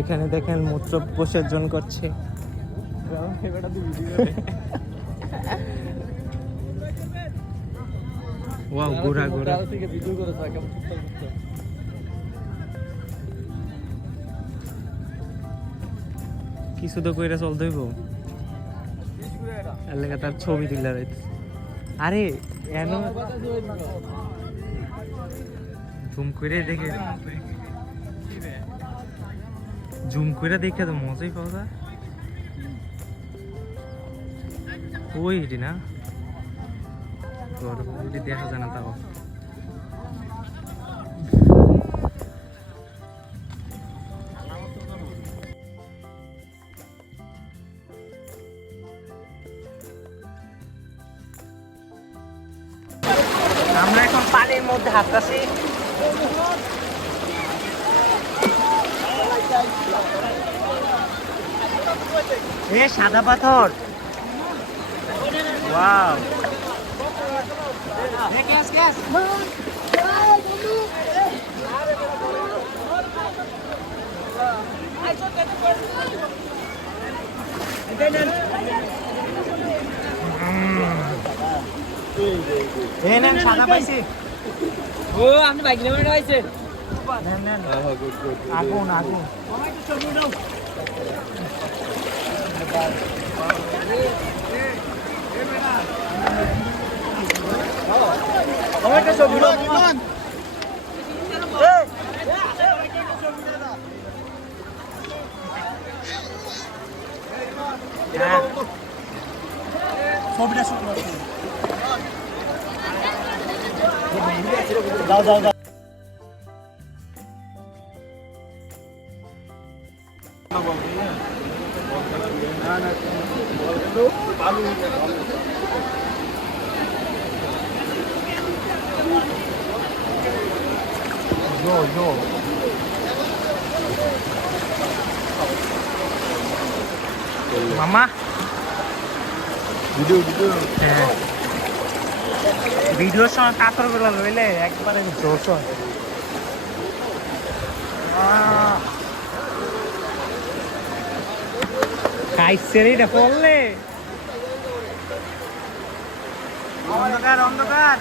এখানে দেখেন মূত্র বিসর্জন করছে। ওয়াও, ঘোরা ঘোরা কিছু তো কইরা চলতে হইব। এলাকা তার ছবি তুলে রাখছে। আরে এনো জুম করে দেখে, জুম করে দেখে তো মজাই পাওয়া যায়। ওই এটি না, ওইটি দেখা যায় না তাও। আমরা এখন পানির মধ্যে হাঁটতেছি। এ সাদা পাথর, ওয়াও। সাদা পাইছি। ও আপনি বাইক নিয়ে পাইছে। আগুন আগুন। ছবিটা শুট করছি। যাও যাও যাও। মামা ভিডিও হ্যাঁ, ভিডিওর সময় পাথর গুলো রইলে একবারে জোশ হয়। খাইছে রে পড়লে। অন্ধকার অন্ধকার।